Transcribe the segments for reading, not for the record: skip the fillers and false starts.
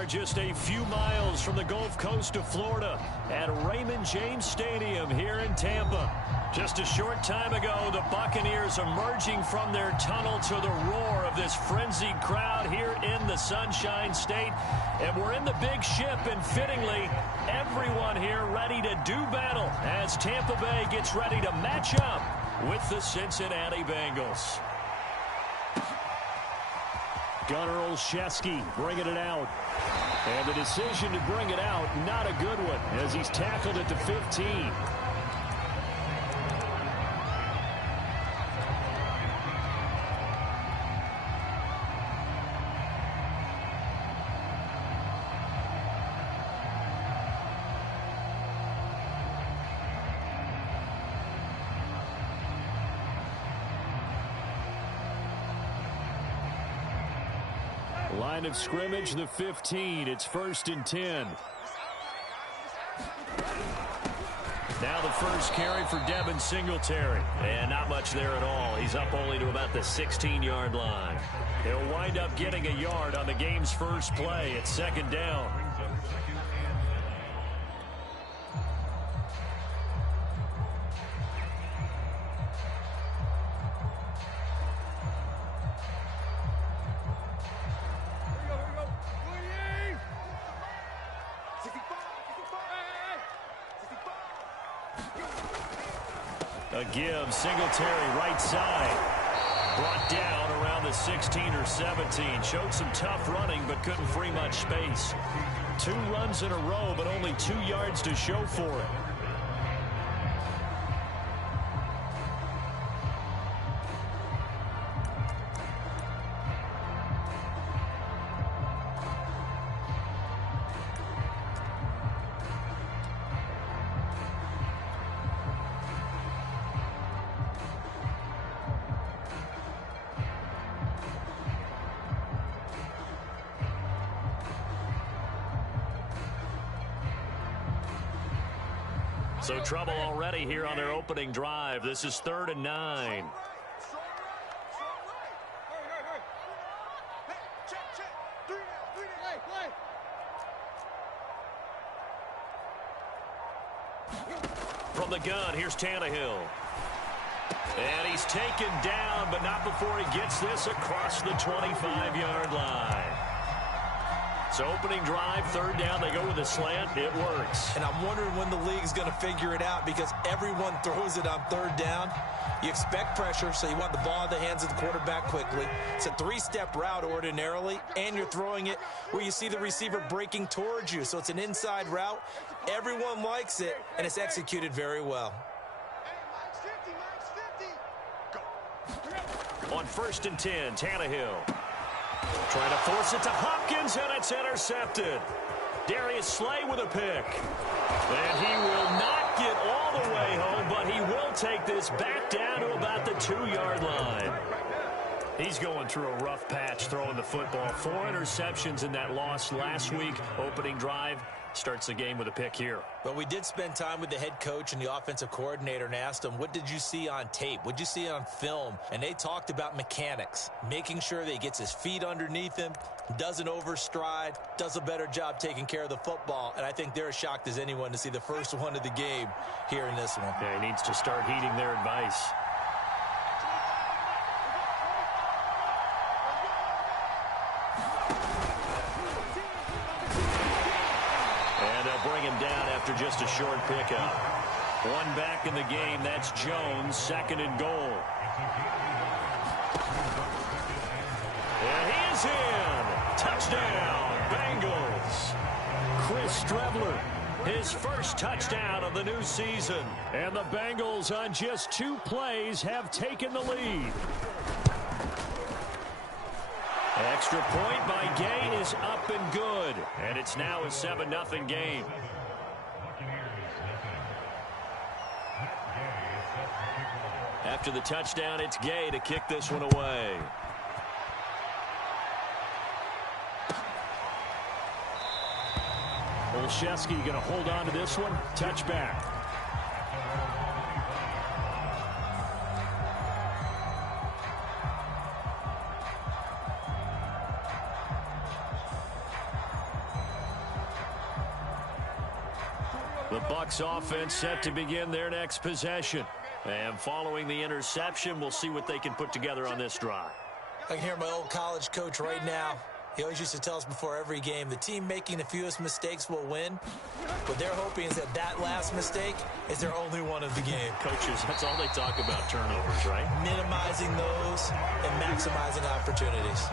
are just a few miles from the Gulf Coast of Florida at Raymond James Stadium here in Tampa. Just a short time ago, the Buccaneers emerging from their tunnel to the roar of this frenzied crowd here in the Sunshine State. And we're in the big ship, and fittingly, everyone here ready to do battle as Tampa Bay gets ready to match up with the Cincinnati Bengals. Gunnar Olszewski bringing it out. And the decision to bring it out, not a good one, as he's tackled at the 15. Line of scrimmage, the 15. It's 1st and 10. Now the first carry for Devin Singletary. And not much there at all. He's up only to about the 16-yard line. He'll wind up getting a yard on the game's first play at 2nd down. A give, Singletary right side. Brought down around the 16 or 17. Showed some tough running, but couldn't free much space. 2 runs in a row, but only 2 yards to show for it. So trouble already here on their opening drive. This is 3rd and 9. From the gun, here's Tannehill. And he's taken down, but not before he gets this across the 25-yard line. So opening drive, 3rd down, they go with a slant. It works. And I'm wondering when the league's going to figure it out, because everyone throws it on 3rd down. You expect pressure, so you want the ball in the hands of the quarterback quickly. It's a 3-step route ordinarily, and you're throwing it where you see the receiver breaking towards you. So it's an inside route. Everyone likes it, and it's executed very well. On 1st and 10, Tannehill. Trying to force it to Hopkins, and it's intercepted. Darius Slay with a pick. And he will not get all the way home, but he will take this back down to about the 2-yard line. He's going through a rough patch throwing the football. 4 interceptions in that loss last week. Opening drive starts the game with a pick here. But we did spend time with the head coach and the offensive coordinator and asked them, what did you see on tape? What did you see on film? And they talked about mechanics, making sure that he gets his feet underneath him, doesn't overstride, does a better job taking care of the football. And I think they're as shocked as anyone to see the first one of the game here in this one. Yeah, he needs to start heeding their advice. Bring him down after just a short pickup. One back in the game. That's Jones, 2nd and goal. And he is in. Touchdown, Bengals. Chris Streveler, his first touchdown of the new season. And the Bengals on just 2 plays have taken the lead. Extra point by Gay is up and good. And it's now a 7-0 game. After the touchdown, it's Gay to kick this one away. Olszewski going to hold on to this one. Touchback. The Bucs offense set to begin their next possession. And following the interception, we'll see what they can put together on this drive. I can hear my old college coach right now. He always used to tell us before every game, the team making the fewest mistakes will win. What they're hoping is that last mistake is their only one of the game. Coaches, that's all they talk about, turnovers, right? Minimizing those and maximizing opportunities.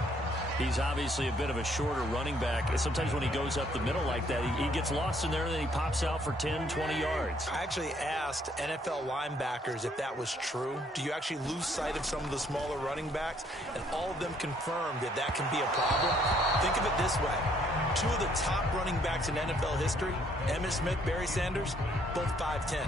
He's obviously a bit of a shorter running back. Sometimes when he goes up the middle like that, he gets lost in there, and then he pops out for 10, 20 yards. I actually asked NFL linebackers if that was true. Do you actually lose sight of some of the smaller running backs? And all of them confirmed that that can be a problem. Think of it this way. Two of the top running backs in NFL history, Emmitt Smith, Barry Sanders, both 5'10".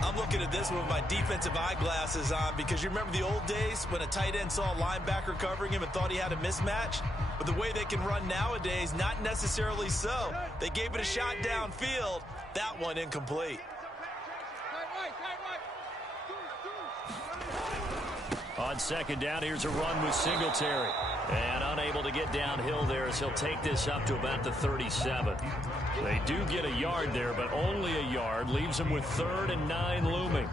I'm looking at this with my defensive eyeglasses on because you remember the old days when a tight end saw a linebacker covering him and thought he had a mismatch? But the way they can run nowadays, not necessarily so. They gave it a shot downfield. That one incomplete. On second down, here's a run with Singletary. And unable to get downhill there as he'll take this up to about the 37. They do get a yard there, but only a yard. Leaves them with 3rd and 9 looming.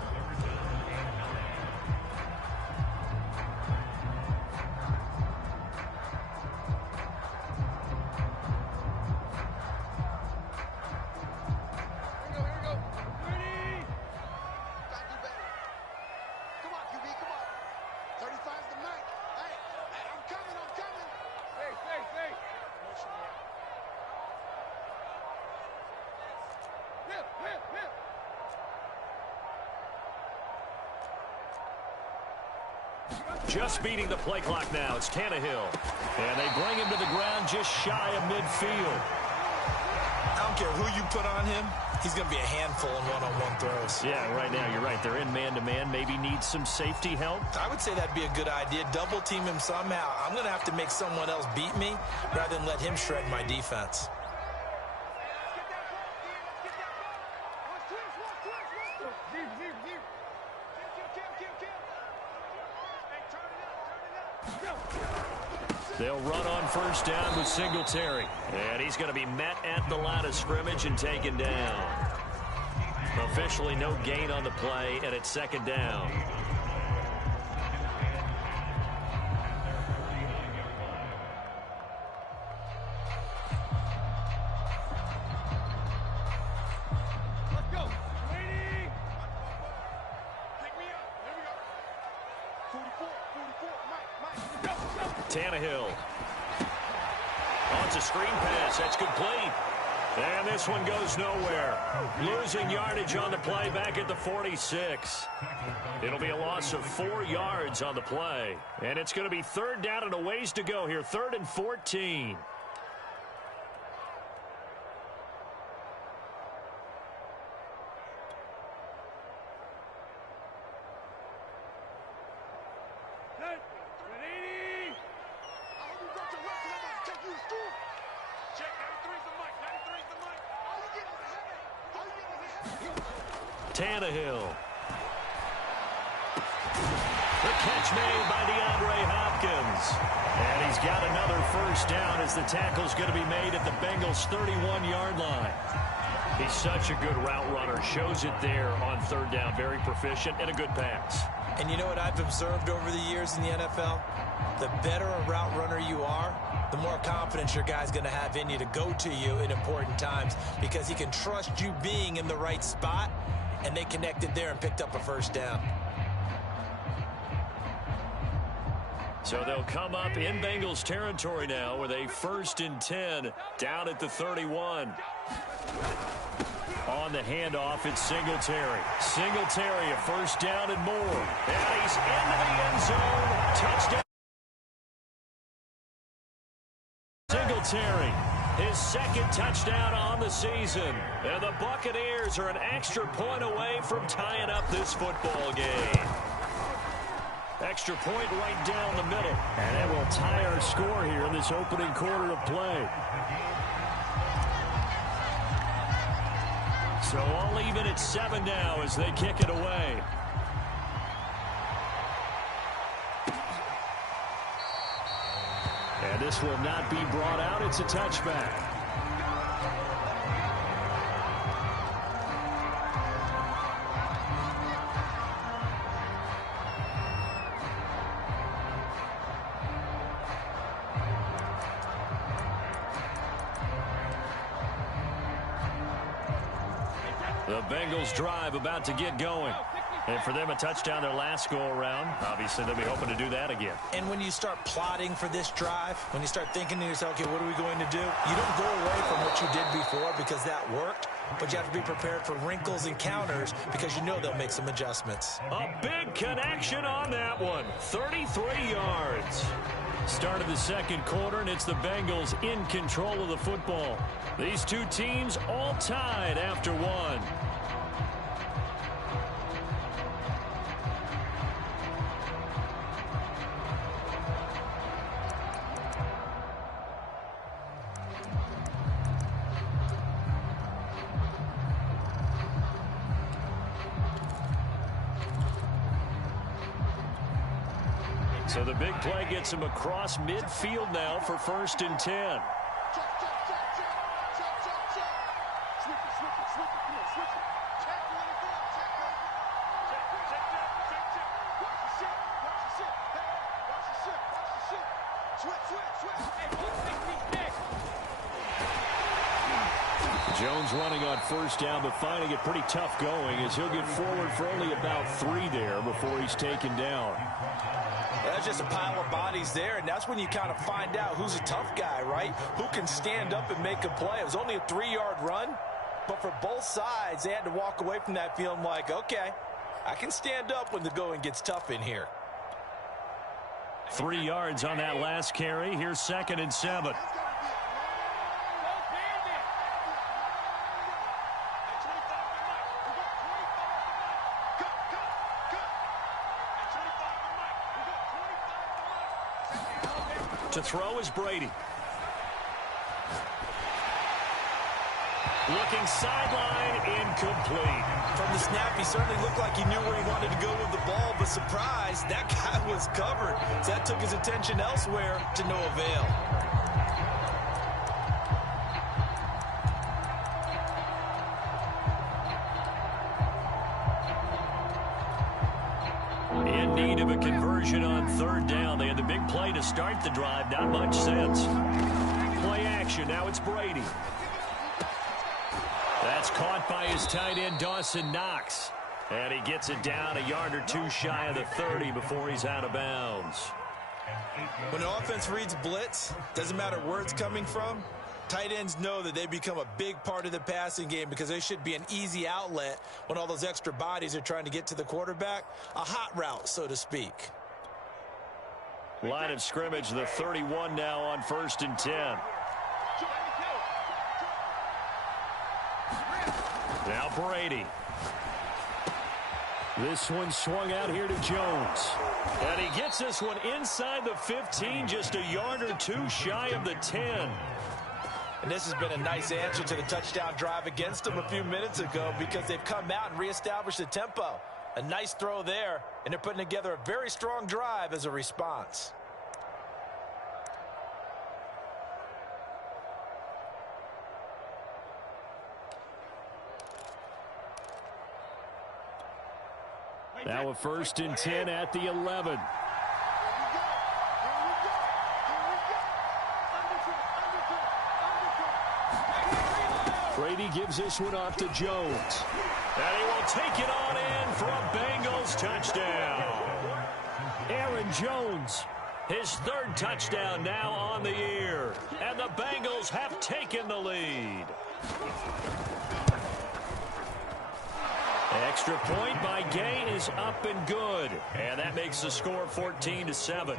Just beating the play clock now. It's Tannehill. And they bring him to the ground just shy of midfield. I don't care who you put on him. He's going to be a handful in one-on-one throws. Yeah, right now you're right. They're in man-to-man. Maybe needs some safety help. I would say that'd be a good idea. Double team him somehow. I'm going to have to make someone else beat me rather than let him shred my defense. They'll run on first down with Singletary. And he's going to be met at the line of scrimmage and taken down. Officially no gain on the play, and it's second down. Let's go. Lady. Pick me up. Here we go. 44, Mike. Go. Tannehill. Oh, it's a screen pass. That's complete. And this one goes nowhere. Losing yardage on the play back at the 46. It'll be a loss of 4 yards on the play. And it's going to be 3rd down and a ways to go here. 3rd and 14. Tannehill. The catch made by DeAndre Hopkins. And he's got another first down as the tackle's going to be made at the Bengals' 31-yard line. He's such a good route runner. Shows it there on 3rd down. Very proficient and a good pass. And you know what I've observed over the years in the NFL? The better a route runner you are, the more confidence your guy's going to have in you to go to you in important times because he can trust you being in the right spot. And they connected there and picked up a first down. So they'll come up in Bengals territory now with a 1st and 10 down at the 31. On the handoff, it's Singletary. Singletary, a first down and more. And he's into the end zone. Touchdown. Singletary. His 2nd touchdown on the season. And the Buccaneers are an extra point away from tying up this football game. Extra point right down the middle. And it will tie our score here in this opening quarter of play. So all even at 7 now as they kick it away. And this will not be brought out. It's a touchback. The Bengals drive about to get going. And for them, a touchdown their last go-around. Obviously, they'll be hoping to do that again. And when you start plotting for this drive, when you start thinking to yourself, okay, what are we going to do? You don't go away from what you did before because that worked, but you have to be prepared for wrinkles and counters because you know they'll make some adjustments. A big connection on that one. 33 yards. Start of the second quarter, and it's the Bengals in control of the football. These two teams all tied after one. So the big play gets him across midfield now for 1st and 10. Check, check, check, check. Check, check, check. Switch it, switch it, switch it. Come on, switch it. Check, let it go. Check, let it go. Check, check, check, check, check. Watch the shit. Watch the shit. Hey, watch the shit. Watch the shit. Switch, switch, switch. Hey, who's next? Jones running on 1st down, but finding it pretty tough going as he'll get forward for only about 3 there before he's taken down. That's just a pile of bodies there, and that's when you kind of find out who's a tough guy, right? Who can stand up and make a play. It was only a 3-yard run, but for both sides, they had to walk away from that feeling like, okay, I can stand up when the going gets tough in here. 3 yards on that last carry. Here's 2nd and 7. To throw is Brady. Looking sideline, incomplete. From the snap, he certainly looked like he knew where he wanted to go with the ball, but surprise, that guy was covered. So that took his attention elsewhere to no avail. In need of a conversion on 3rd down. They had the big play to start the drive. Not much sense. Play action. Now it's Brady. That's caught by his tight end, Dawson Knox. And he gets it down a yard or two shy of the 30 before he's out of bounds. When the offense reads blitz, doesn't matter where it's coming from, tight ends know that they become a big part of the passing game because they should be an easy outlet when all those extra bodies are trying to get to the quarterback. A hot route, so to speak. Line of scrimmage, the 31 now on 1st and 10. Now Brady. This one swung out here to Jones. And he gets this one inside the 15, just a yard or two shy of the 10. And this has been a nice answer to the touchdown drive against them a few minutes ago because they've come out and reestablished the tempo. A nice throw there, and they're putting together a very strong drive as a response. Now a 1st and 10 at the 11. Brady gives this one off to Jones. And he will take it on in for a Bengals touchdown. Aaron Jones, his 3rd touchdown now on the year. And the Bengals have taken the lead. Extra point by Gay is up and good. And that makes the score 14-7.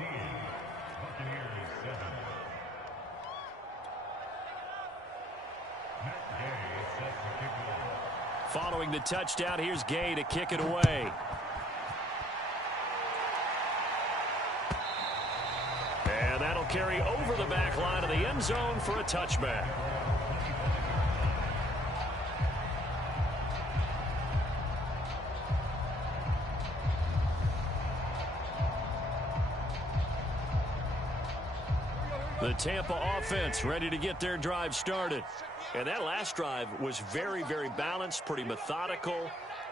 Following the touchdown, here's Gay to kick it away. And that'll carry over the back line of the end zone for a touchback. The Tampa offense ready to get their drive started. And that last drive was very, very balanced, pretty methodical.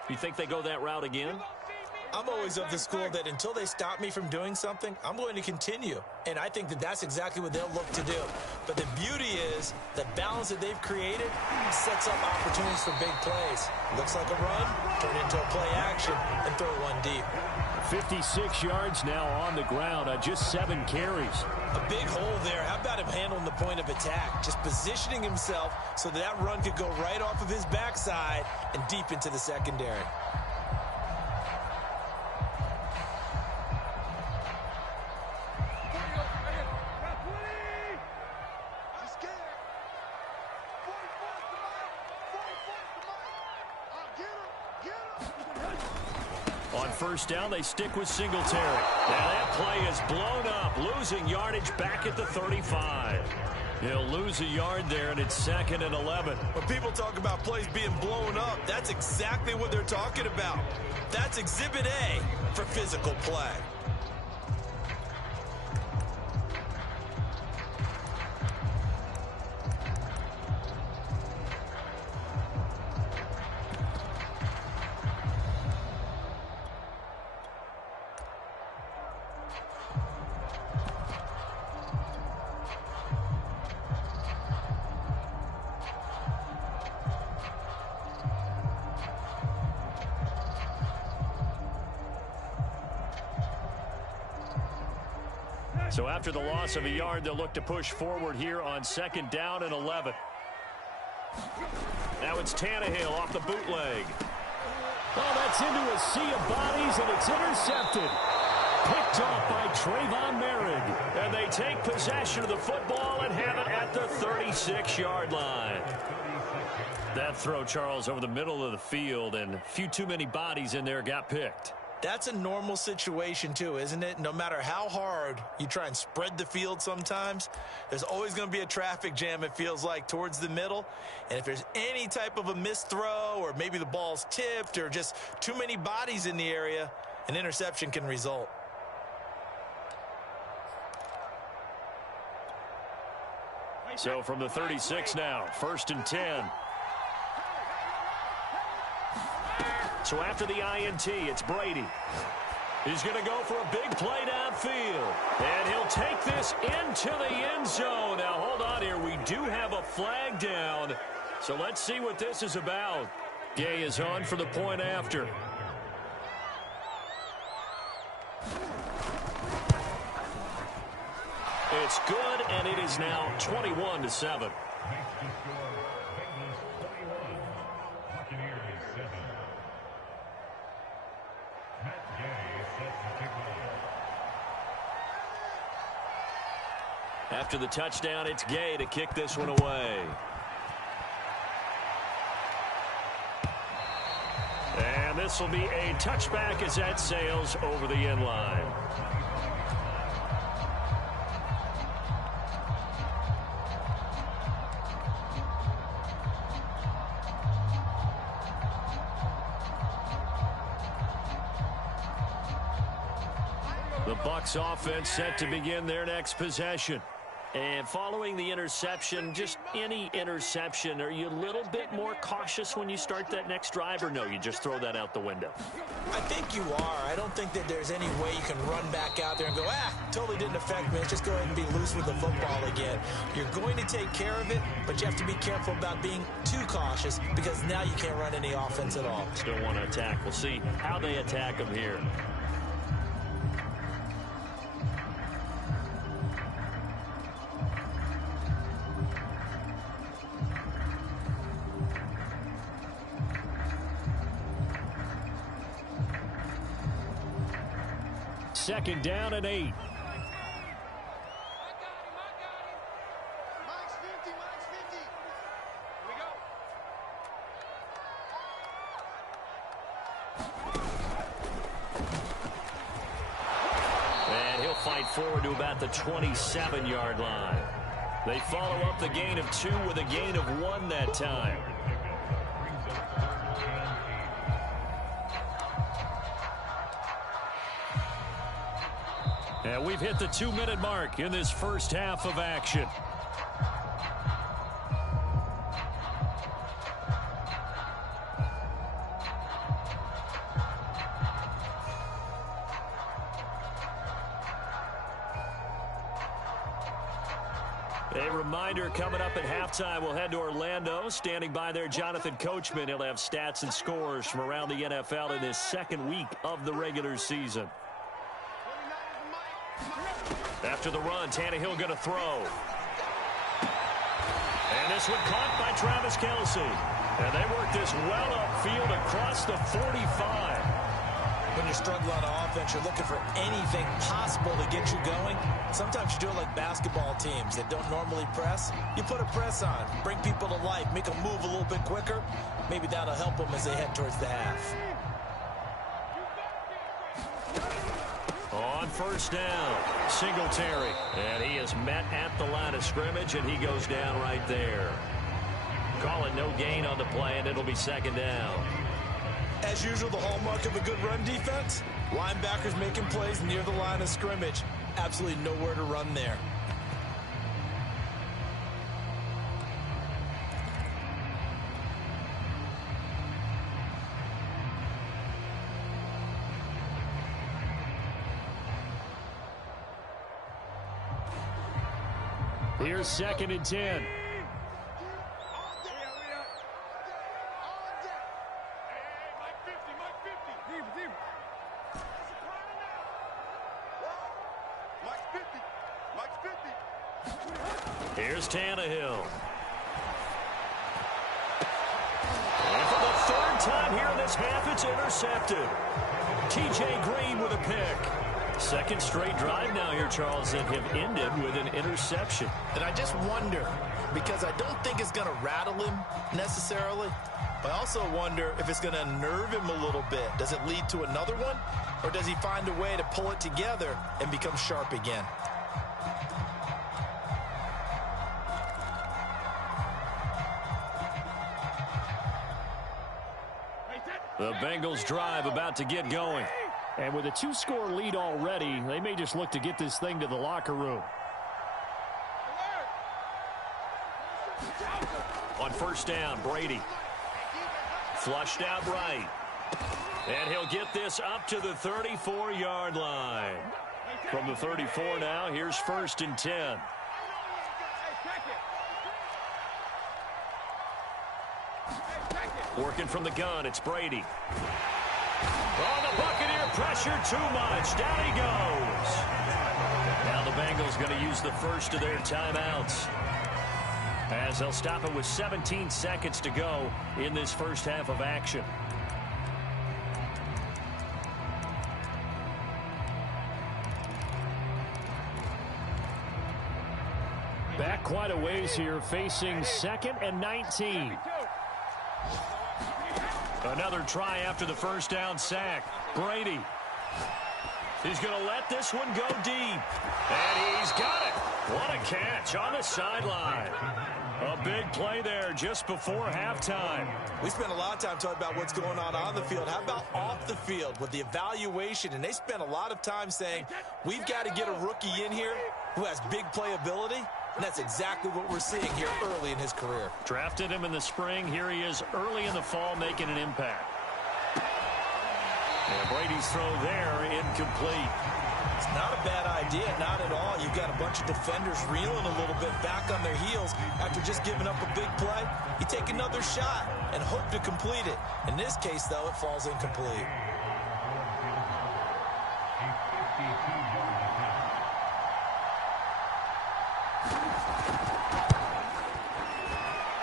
You think they go that route again? I'm always of the school that until they stop me from doing something, I'm going to continue. And I think that that's exactly what they'll look to do. But the beauty is the balance that they've created sets up opportunities for big plays. Looks like a run, turn it into a play action, and throw one deep. 56 yards now on the ground on just 7 carries. A big hole there. How about him handling the point of attack? Just positioning himself so that run could go right off of his backside and deep into the secondary. On first down, they stick with Singletary. Now that play is blown up, losing yardage back at the 35. He'll lose a yard there, and it's 2nd and 11. When people talk about plays being blown up, that's exactly what they're talking about. That's Exhibit A for physical play. So after the loss of a yard, they'll look to push forward here on 2nd down and 11. Now it's Tannehill off the bootleg. Oh, that's into a sea of bodies, and it's intercepted. Picked off by Trayvon Merritt. And they take possession of the football and have it at the 36-yard line. That throw, Charles, over the middle of the field, and a few too many bodies in there got picked. That's a normal situation, too, isn't it? No matter how hard you try and spread the field sometimes, there's always going to be a traffic jam, it feels like, towards the middle. And if there's any type of a missed throw, or maybe the ball's tipped, or just too many bodies in the area, an interception can result. So from the 36 now, 1st and 10. So after the INT, it's Brady. He's going to go for a big play downfield. And he'll take this into the end zone. Now, hold on here. We do have a flag down. So let's see what this is about. Gay is on for the point after. It's good, and it is now 21-7. After the touchdown, it's Gay to kick this one away. And this will be a touchback as that sails over the end line. The Bucs offense set to begin their next possession. And following the interception, just any interception, are you a little bit more cautious when you start that next drive, or no, you just throw that out the window? I think you are. I don't think that there's any way you can run back out there and go, totally didn't affect me. Let's just go ahead and be loose with the football again. You're going to take care of it, but you have to be careful about being too cautious, because now you can't run any offense at all. Still want to attack. We'll see how they attack them here. Second down and 8. Mike's 50, Mike's 50. Here we go. And he'll fight forward to about the 27-yard line. They follow up the gain of 2 with a gain of 1 that time. And we've hit the 2-minute mark in this first half of action. A reminder coming up at halftime, we'll head to Orlando. Standing by there, Jonathan Coachman. He'll have stats and scores from around the NFL in this second week of the regular season. After the run, Tannehill going to throw. And this one caught by Travis Kelce. And they work this well upfield across the 45. When you're struggling on offense, you're looking for anything possible to get you going. Sometimes you do it like basketball teams that don't normally press. You put a press on, bring people to life, make them move a little bit quicker. Maybe that'll help them as they head towards the half. On first down, Singletary. And he is met at the line of scrimmage, and he goes down right there. Call it no gain on the play, and it'll be second down. As usual, the hallmark of a good run defense, linebackers making plays near the line of scrimmage. Absolutely nowhere to run there. Here's second and 10. Here's Tannehill. And for the third time here in this half, it's intercepted. T.J. Green with a pick. Second straight drive now here, Charles, that have ended with an interception. And I just wonder, because I don't think it's going to rattle him necessarily, but I also wonder if it's going to unnerve him a little bit. Does it lead to another one, or does he find a way to pull it together and become sharp again? The Bengals drive about to get going. And with a two-score lead already, they may just look to get this thing to the locker room. On first down, Brady. Flushed out right. And he'll get this up to the 34-yard line. From the 34 now, here's first and 10. Working from the gun, it's Brady. Oh, the Buccaneer pressure too much. Down he goes. Now the Bengals going to use the first of their timeouts, as they'll stop it with 17 seconds to go in this first half of action. Back quite a ways here, facing second and 19. Another try after the first down sack. Brady. He's going to let this one go deep. And he's got it. What a catch on the sideline. A big play there just before halftime. We spent a lot of time talking about what's going on the field. How about off the field with the evaluation? And they spent a lot of time saying, we've got to get a rookie in here who has big playability. And that's exactly what we're seeing here early in his career. Drafted him in the spring. Here he is early in the fall making an impact. And Brady's throw there incomplete. It's not a bad idea, not at all. You've got a bunch of defenders reeling a little bit back on their heels after just giving up a big play. You take another shot and hope to complete it. In this case, though, it falls incomplete.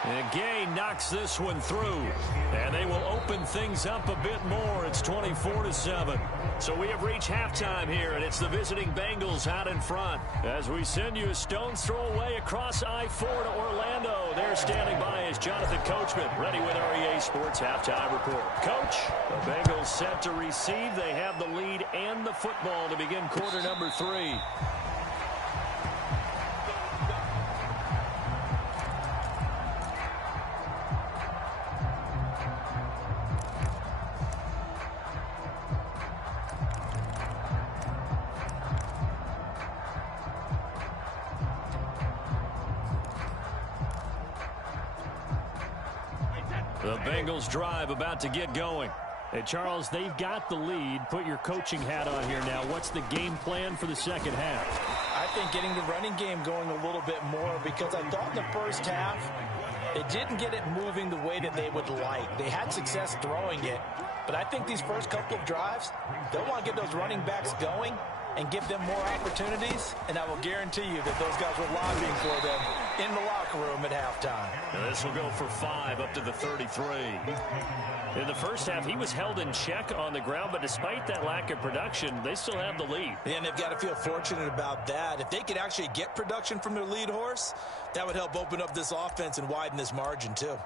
And Gay knocks this one through. And they will open things up a bit more. It's 24-7. So we have reached halftime here, and it's the visiting Bengals out in front. As we send you a stone's throw away across I-4 to Orlando. There standing by is Jonathan Coachman, ready with REA Sports Halftime Report. Coach, the Bengals set to receive. They have the lead and the football to begin quarter number 3. The Bengals drive about to get going. Hey, Charles, they've got the lead. Put your coaching hat on here now. What's the game plan for the second half? I think getting the running game going a little bit more, because I thought in the first half they didn't get it moving the way that they would like. They had success throwing it, but I think these first couple of drives, they'll want to get those running backs going and give them more opportunities, and I will guarantee you that those guys were lobbying for them in the locker room at halftime. Now this will go for 5 up to the 33. In the first half, he was held in check on the ground, but despite that lack of production, they still have the lead. And they've got to feel fortunate about that. If they could actually get production from their lead horse, that would help open up this offense and widen this margin too.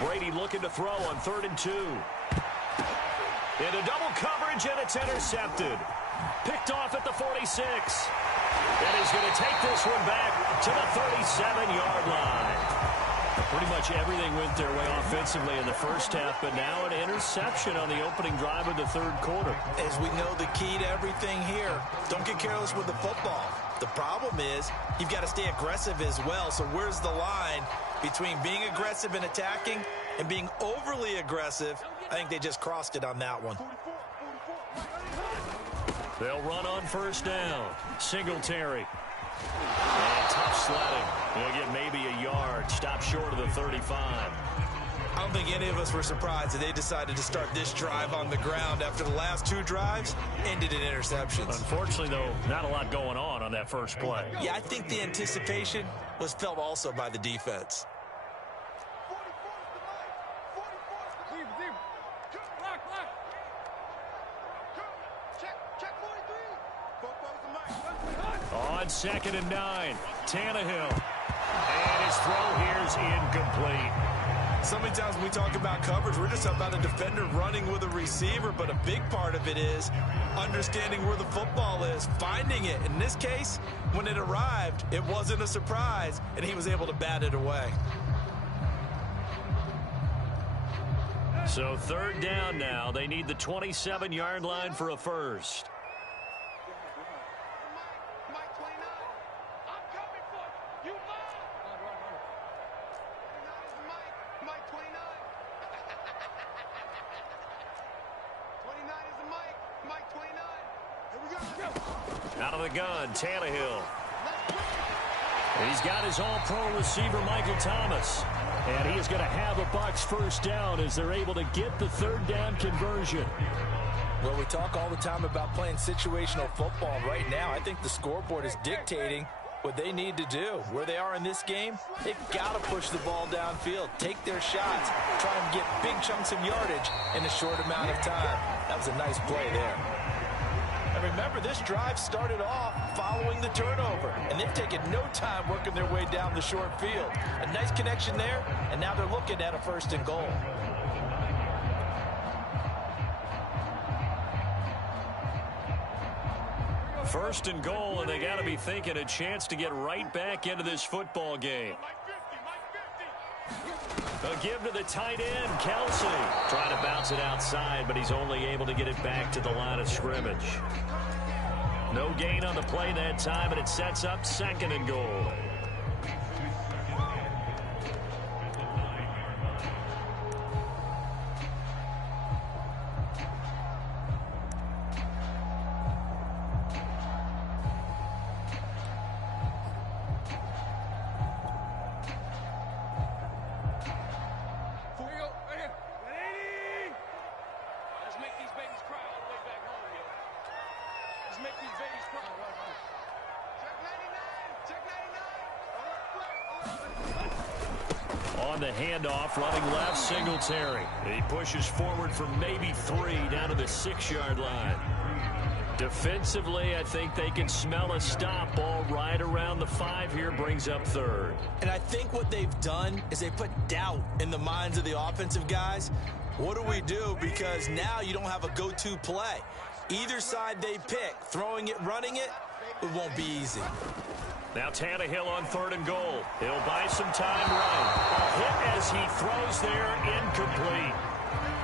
Brady looking to throw on 3rd and 2. Into double coverage, and it's intercepted. Picked off at the 46. And he's going to take this one back to the 37-yard line. Pretty much everything went their way offensively in the first half, but now an interception on the opening drive of the 3rd quarter. As we know, the key to everything here, don't get careless with the football. The problem is you've got to stay aggressive as well. So where's the line between being aggressive and attacking and being overly aggressive? I think they just crossed it on that one. They'll run on 1st down. Singletary. And tough sledding. They'll get maybe a yard. Stop short of the 35. I don't think any of us were surprised that they decided to start this drive on the ground after the last 2 drives ended in interceptions. Unfortunately, though, not a lot going on that first play. Yeah, I think the anticipation was felt also by the defense. On 2nd and 9, Tannehill. And his throw here's incomplete. So many times when we talk about coverage, we're just about a defender running with a receiver, but a big part of it is understanding where the football is, finding it. In this case, when it arrived, it wasn't a surprise, and he was able to bat it away. So 3rd down now. They need the 27-yard line for a first. Out of the gun, Tannehill. He's got his all-pro receiver, Michael Thomas. And he is going to have a Bucs 1st down as they're able to get the 3rd down conversion. Well, we talk all the time about playing situational football. Right now, I think the scoreboard is dictating what they need to do. Where they are in this game, they've got to push the ball downfield, take their shots, try and get big chunks of yardage in a short amount of time. That was a nice play there. And remember, this drive started off following the turnover, and they've taken no time working their way down the short field. A nice connection there, and now they're looking at a 1st and goal. First and goal, and they got to be thinking a chance to get right back into this football game. A give to the tight end, Kelsey. Trying to bounce it outside, but he's only able to get it back to the line of scrimmage. No gain on the play that time, and it sets up 2nd and goal. On the handoff, running left, Singletary. He pushes forward for maybe 3 down to the 6-yard line. Defensively, I think they can smell a stop. Ball right around the 5 here, brings up third. And I think what they've done is they put doubt in the minds of the offensive guys. What do we do? Because now you don't have a go-to play. Either side they pick, throwing it, running it, it won't be easy. Now Tannehill on 3rd and goal. He'll buy some time right. A hit as he throws there, incomplete.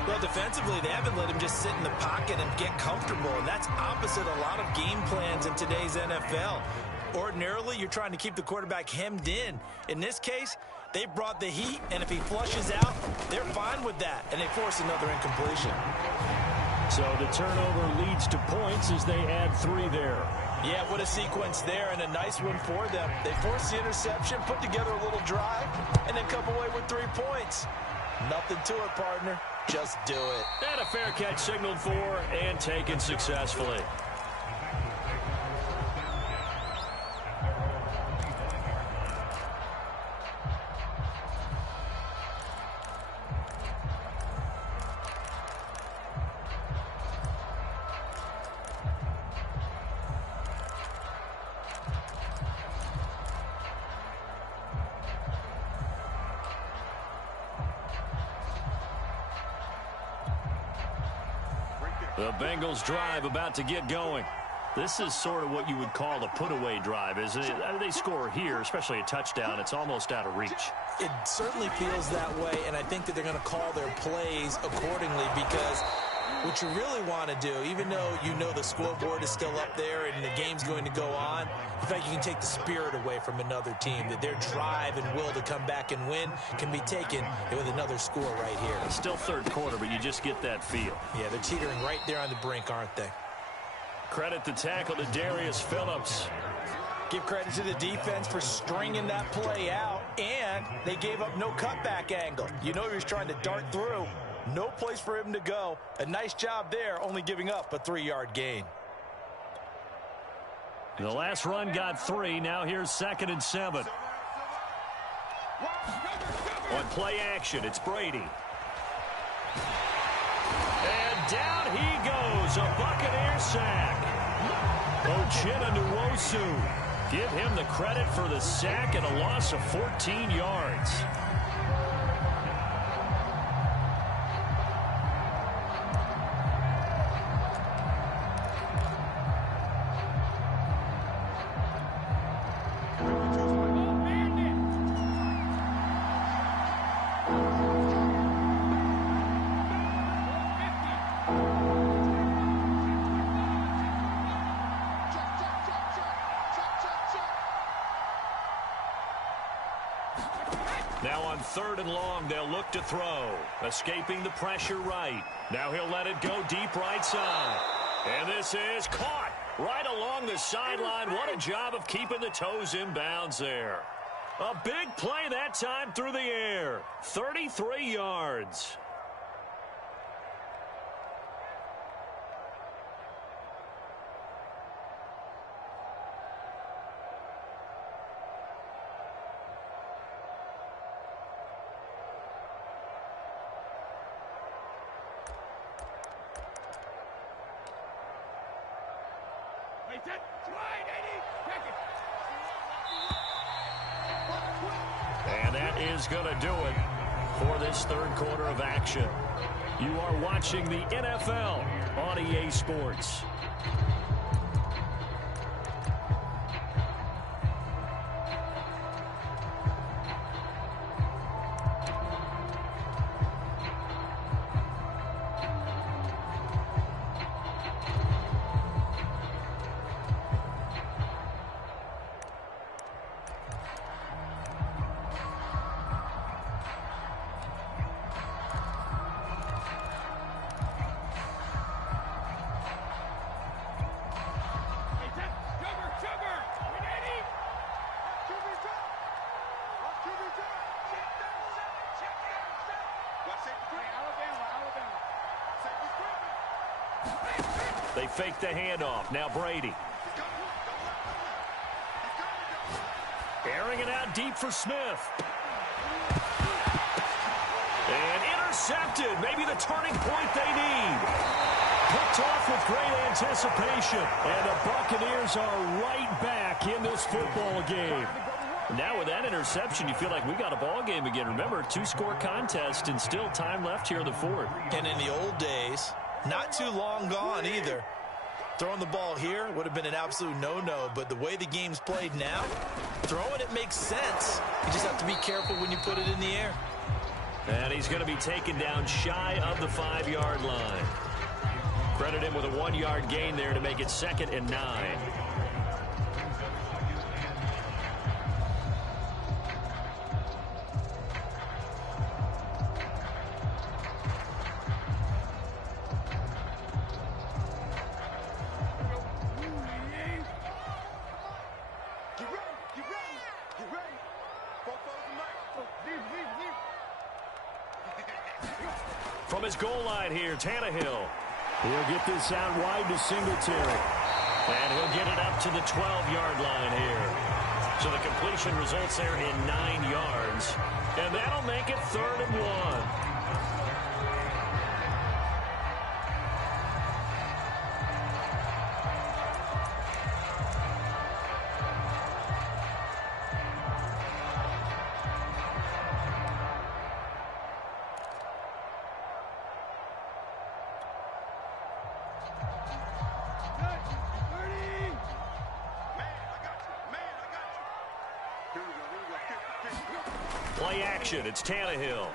Well, defensively, they haven't let him just sit in the pocket and get comfortable, and that's opposite a lot of game plans in today's NFL. Ordinarily, you're trying to keep the quarterback hemmed in. In this case, they brought the heat, and if he flushes out, they're fine with that, and they force another incompletion. So the turnover leads to points as they add 3 there. Yeah, what a sequence there, and a nice one for them. They force the interception, put together a little drive, and then come away with 3 points. Nothing to it, partner. Just do it. And a fair catch signaled for and taken successfully. The Bengals drive about to get going. This is sort of what you would call a put-away drive, isn't it? They score here, especially a touchdown. It's almost out of reach. It certainly feels that way, and I think that they're going to call their plays accordingly because what you really want to do, even though you know the scoreboard is still up there and the game's going to go on, in fact, you can take the spirit away from another team, that their drive and will to come back and win can be taken with another score right here. It's still 3rd quarter, but you just get that feel. Yeah, they're teetering right there on the brink, aren't they? Credit the tackle to Darius Phillips. Give credit to the defense for stringing that play out, and they gave up no cutback angle. You know he was trying to dart through. No place for him to go. A nice job there, only giving up a 3-yard gain. The last run got 3. Now here's 2nd and 7. On play action, it's Brady. And down he goes. A Buccaneer sack. Uchenna Nwosu. Give him the credit for the sack and a loss of 14 yards. Now on 3rd and long, they'll look to throw. Escaping the pressure right. Now he'll let it go deep right side. And this is caught right along the sideline. What a job of keeping the toes in bounds there. A big play that time through the air. 33 yards. And that is going to do it for this 3rd quarter of action. You are watching the NFL on EA Sports. They fake the handoff. Now Brady. Airing it out deep for Smith. And intercepted. Maybe the turning point they need. picked off with great anticipation. And the Buccaneers are right back in this football game. Now with that interception, you feel like we got a ball game again. Remember, 2-score contest and still time left here in the fourth. And in the old days, not too long gone either, throwing the ball here would have been an absolute no-no. But the way the game's played now, throwing it makes sense. You just have to be careful when you put it in the air. And he's going to be taken down shy of the 5-yard line. Credit him with a 1-yard gain there to make it 2nd and 9. From his goal line here, Tannehill. He'll get this out wide to Singletary. And he'll get it up to the 12-yard line here. So the completion results there in 9 yards. And that'll make it 3rd and 1. Play action, it's Tannehill.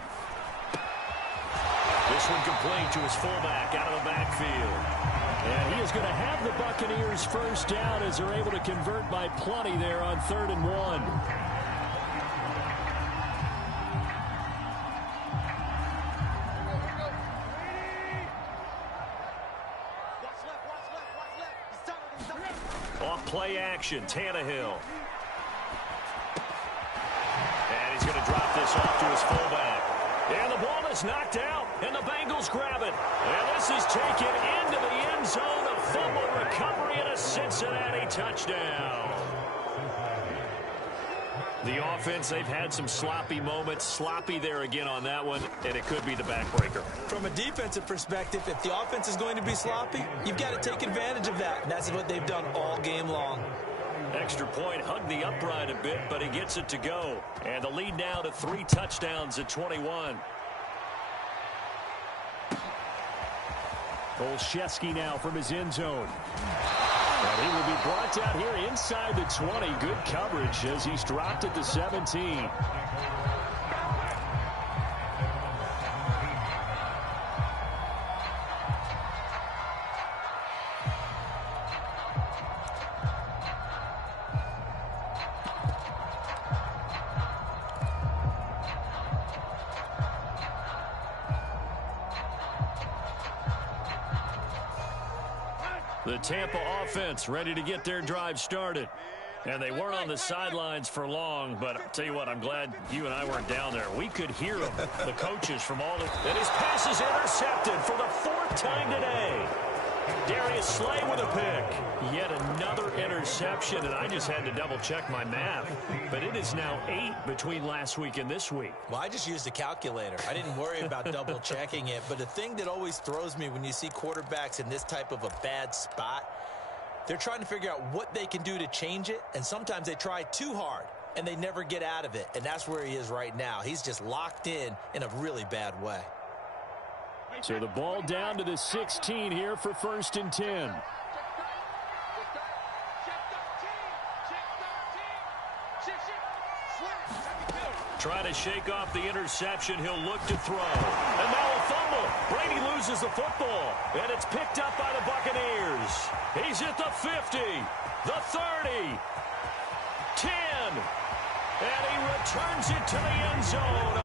This one complete to his fullback out of the backfield. And he is going to have the Buccaneers first down as they're able to convert by plenty there on 3rd and 1. Off play action, Tannehill. And he's going to drop this off to his fullback. And the ball is knocked out, and the Bengals grab it. And this is taken into the end zone. A fumble recovery and a Cincinnati touchdown. The offense, they've had some sloppy moments. Sloppy there again on that one, and it could be the backbreaker. From a defensive perspective, if the offense is going to be sloppy, you've got to take advantage of that. And that's what they've done all game long. Extra point, hugged the upright a bit, but he gets it to go. And the lead now to 3 touchdowns at 21. Olszewski now from his end zone. And he will be brought down here inside the 20. Good coverage as he's dropped at the 17. The Tampa offense ready to get their drive started. And they weren't on the sidelines for long, but I'll tell you what, I'm glad you and I weren't down there. We could hear them, the coaches from all the... And his pass is intercepted for the 4th time today. Darius Slay with a pick. Yet another interception, and I just had to double-check my math. But it is now 8 between last week and this week. Well, I just used a calculator. I didn't worry about double-checking it. But the thing that always throws me when you see quarterbacks in this type of a bad spot, they're trying to figure out what they can do to change it, and sometimes they try too hard, and they never get out of it. And that's where he is right now. He's just locked in a really bad way. So the ball down to the 16 here for 1st and 10. Trying to shake off the interception. He'll look to throw. And now a fumble. Brady loses the football. And it's picked up by the Buccaneers. He's at the 50, the 30, 10. And he returns it to the end zone.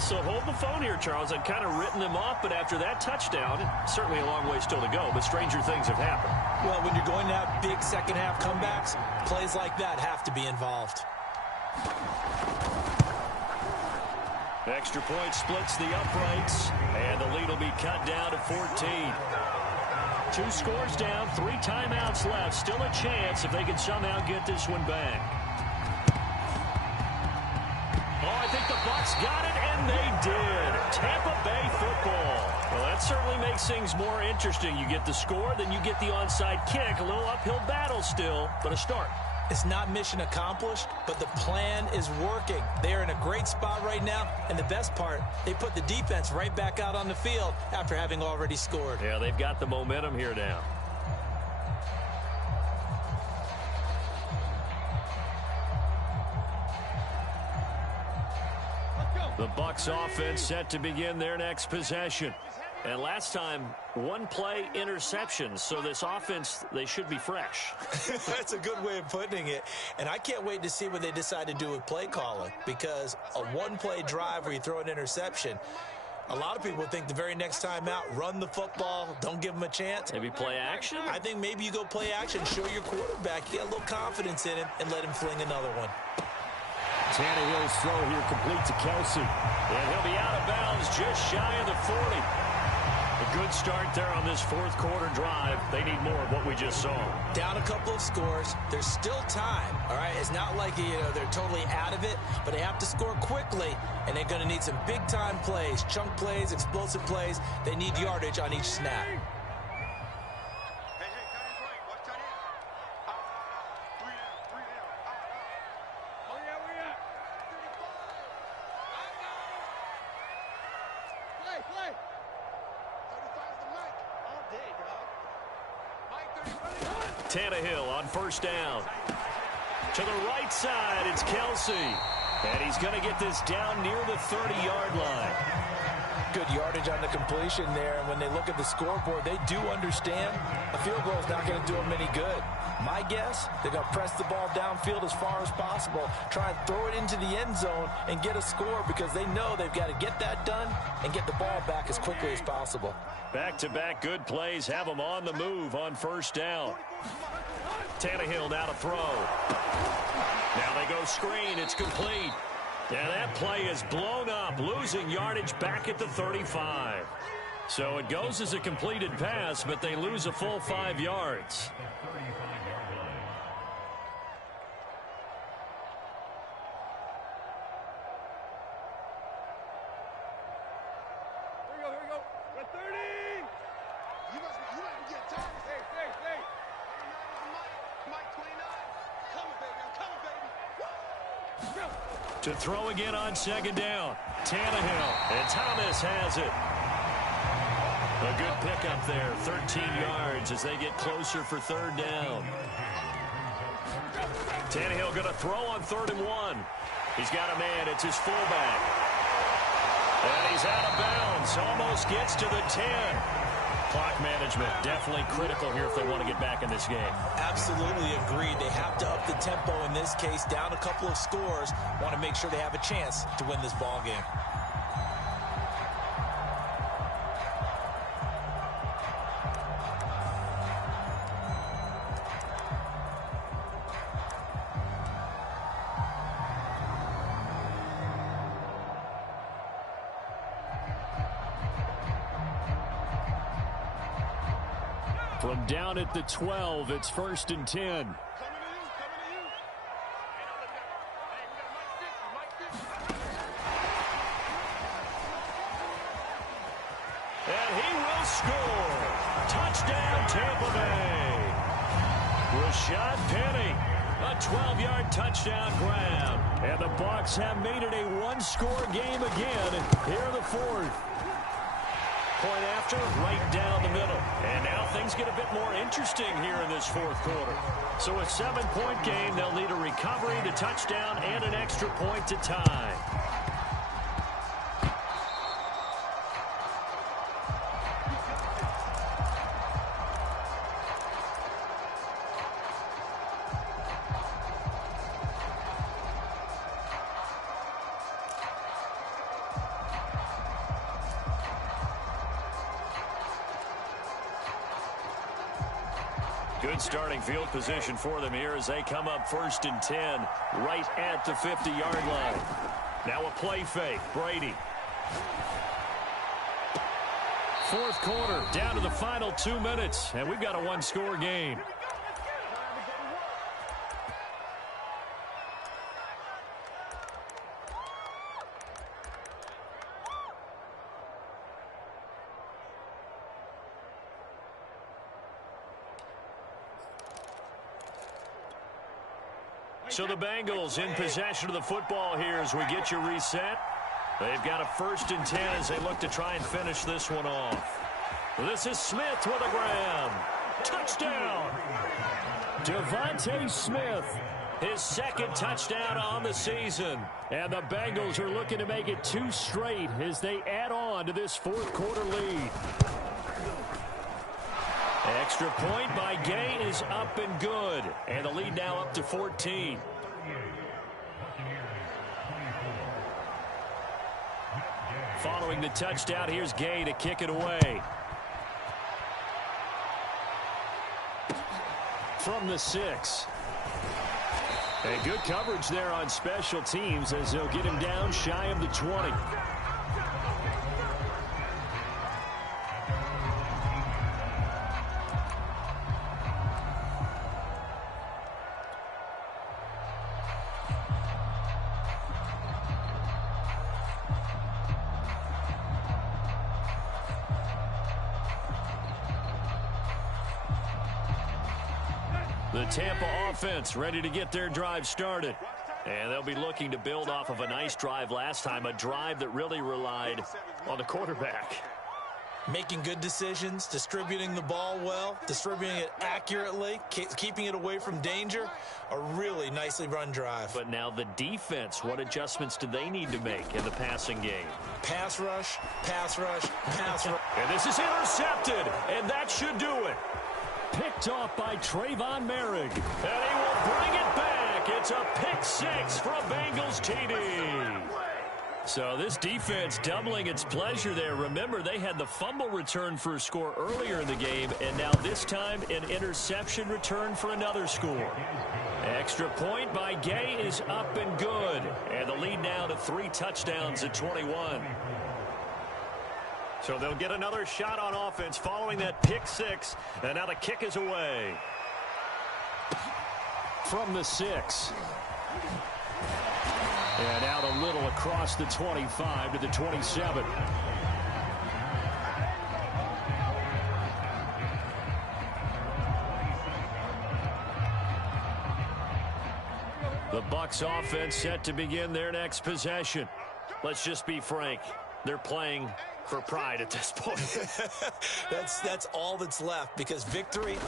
So hold the phone here, Charles. I'd kind of written them off, but after that touchdown, certainly a long way still to go, but stranger things have happened. Well, when you're going to have big second-half comebacks, plays like that have to be involved. Extra point splits the uprights, and the lead will be cut down to 14. 2 scores down, 3 timeouts left. Still a chance if they can somehow get this one back. Oh, I think the Bucs got it, and they did. Tampa Bay football. Well, that certainly makes things more interesting. You get the score, then you get the onside kick. A little uphill battle still, but a start. It's not mission accomplished, but the plan is working. They're in a great spot right now, and the best part, they put the defense right back out on the field after having already scored. Yeah, they've got the momentum here now. The Bucs offense set to begin their next possession. And last time, one-play interception. So this offense, they should be fresh. That's a good way of putting it. And I can't wait to see what they decide to do with play calling. Because a one-play drive where you throw an interception, a lot of people think the very next time out, run the football, don't give them a chance. Maybe play action? I think maybe you go play action, show your quarterback, you get a little confidence in him, and let him fling another one. Tannehill's throw here complete to Kelsey. And he'll be out of bounds just shy of the 40. A good start there on this fourth quarter drive. They need more of what we just saw. Down a couple of scores. There's still time, all right? It's not like, they're totally out of it, but they have to score quickly, and they're going to need some big-time plays, chunk plays, explosive plays. They need yardage on each snap. Tannehill on first down. To the right side, it's Kelsey. And he's going to get this down near the 30-yard line. Good yardage on the completion there. And when they look at the scoreboard, they do understand a field goal is not going to do them any good. My guess, they're going to press the ball downfield as far as possible, try and throw it into the end zone and get a score because they know they've got to get that done and get the ball back as quickly as possible. Back-to-back good plays have them on the move on first down. Tannehill now to throw. Now they go screen. It's complete. And that play is blown up, losing yardage back at the 35. So it goes as a completed pass, but they lose a full 5 yards. To throw again on second down. Tannehill. And Thomas has it. A good pickup there. 13 yards as they get closer for third down. Tannehill going to throw on 3rd and 1. He's got a man. It's his fullback. And he's out of bounds. Almost gets to the 10. Clock management definitely critical here if they want to get back in this game. Absolutely agreed. They have to up the tempo in this case, down a couple of scores. Want to make sure they have a chance to win this ball game. From down at the 12, it's 1st and 10. And he will score. Touchdown, Tampa Bay. Rashad Penny, a 12-yard touchdown grab. And the Bucs have made it a one-score game again here in the fourth. Point after, right down the middle. And now things get a bit more interesting here in this fourth quarter. So a 7-point game, they'll need a recovery, the touchdown, and an extra point to tie. Good starting field position for them here as they come up 1st and 10 right at the 50-yard line. Now a play fake. Brady. Fourth quarter, down to the final 2 minutes, and we've got a one-score game. So the Bengals in possession of the football here as we get you reset. They've got a 1st and 10 as they look to try and finish this one off. This is Smith with a grab. Touchdown! Devontae Smith, his 2nd touchdown on the season. And the Bengals are looking to make it 2 straight as they add on to this 4th quarter lead. Extra point by Gay is up and good. And the lead now up to 14. Following the touchdown, here's Gay to kick it away. From the 6. And good coverage there on special teams as they'll get him down shy of the 20. The Tampa offense ready to get their drive started. And they'll be looking to build off of a nice drive last time, a drive that really relied on the quarterback. Making good decisions, distributing the ball well, distributing it accurately, keeping it away from danger. A really nicely run drive. But now the defense, what adjustments do they need to make in the passing game? Pass rush, pass rush, pass rush. And this is intercepted, and that should do it. Picked off by Trayvon Merrick. And he will bring it back. It's a pick 6 from Bengals TD. So this defense doubling its pleasure there. Remember, they had the fumble return for a score earlier in the game, and now this time an interception return for another score. Extra point by Gay is up and good. And the lead now to 3 touchdowns at 21. So they'll get another shot on offense following that pick 6. And now the kick is away. From the 6. And out a little across the 25 to the 27. The Bucs offense set to begin their next possession. Let's just be frank. They're playing for pride at this point. That's all that's left, because victory,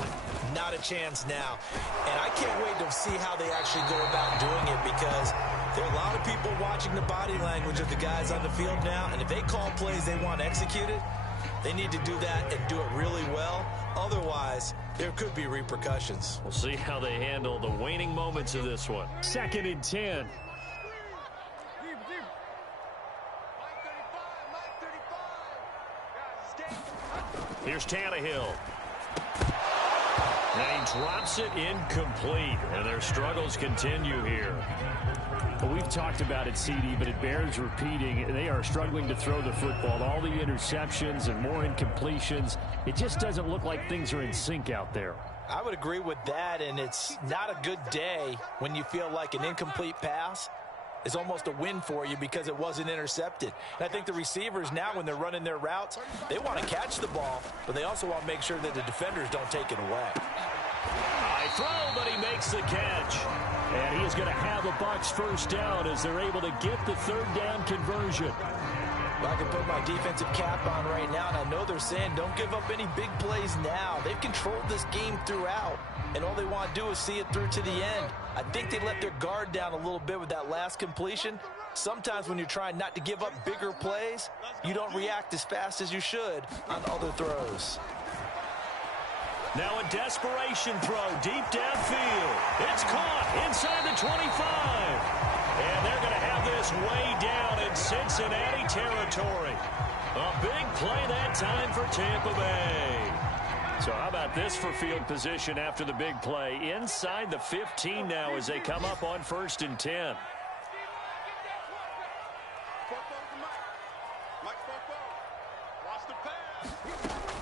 not a chance now. And I can't wait to see how they actually go about doing it, because there are a lot of people watching the body language of the guys on the field now, and if they call plays they want executed, they need to do that and do it really well. Otherwise, there could be repercussions. We'll see how they handle the waning moments of this one. 2nd and 10. Here's Tannehill. And he drops it incomplete. And their struggles continue here. Well, we've talked about it, CD, but it bears repeating. They are struggling to throw the football. All the interceptions and more incompletions. It just doesn't look like things are in sync out there. I would agree with that, and it's not a good day when you feel like an incomplete pass is almost a win for you because it wasn't intercepted. And I think the receivers now, when they're running their routes, they want to catch the ball, but they also want to make sure that the defenders don't take it away. High throw, but he makes the catch. And he is going to have a Bucs 1st down as they're able to get the 3rd down conversion. Well, I can put my defensive cap on right now, and I know they're saying don't give up any big plays now. They've controlled this game throughout, and all they want to do is see it through to the end. I think they let their guard down a little bit with that last completion. Sometimes when you're trying not to give up bigger plays, you don't react as fast as you should on other throws. Now a desperation throw deep downfield. It's caught inside the 25. And they're going to have this way down in Cincinnati territory. A big play that time for Tampa Bay. So how about this for field position after the big play? Inside the 15 now as they come up on 1st and 10.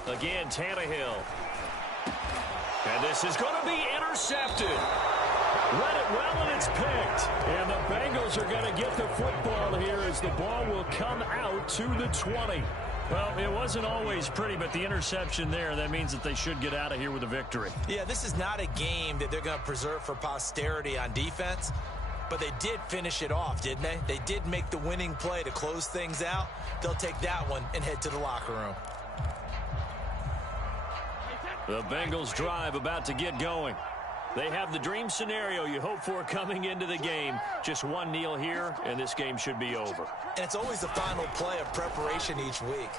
Again, Tannehill. And this is going to be intercepted. Read it well, and it's picked. And the Bengals are going to get the football here as the ball will come out to the 20. Well, it wasn't always pretty, but the interception there, that means that they should get out of here with a victory. Yeah, this is not a game that they're going to preserve for posterity on defense, but they did finish it off, didn't they? They did make the winning play to close things out. They'll take that one and head to the locker room. The Bengals drive about to get going. They have the dream scenario you hope for coming into the game. Just one kneel here, and this game should be over. And it's always the final play of preparation each week.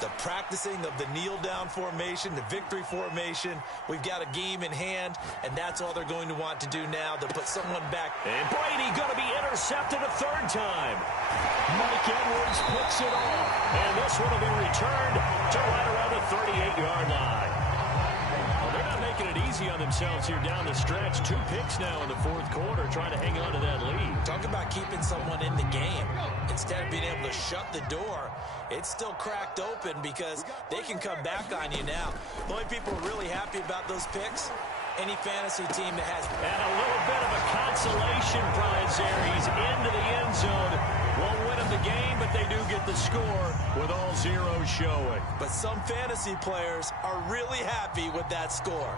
The practicing of the kneel-down formation, the victory formation. We've got a game in hand, and that's all they're going to want to do now, to put someone back. And Brady going to be intercepted a third time. Mike Edwards picks it off, and this one will be returned to right around the 38-yard line. They're not making it easy on themselves here down the stretch. 2 picks now in the fourth quarter, trying to hang on to that lead. Talk about keeping someone in the game. Instead of being able to shut the door, it's still cracked open because they can come back on you now. The only people really happy about those picks, any fantasy team that has. And a little bit of a consolation prize there. He's into the end zone. Won't win them the game, but they do get the score with all zeros showing. But some fantasy players are really happy with that score.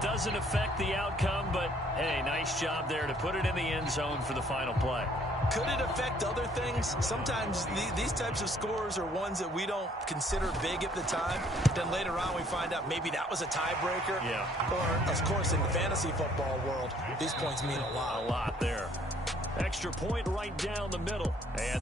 Doesn't affect the outcome, but, hey, nice job there to put it in the end zone for the final play. Could it affect other things? Sometimes these types of scores are ones that we don't consider big at the time. Then later on we find out maybe that was a tiebreaker. Yeah. Or, of course, in the fantasy football world, these points mean a lot. A lot there. Extra point right down the middle. And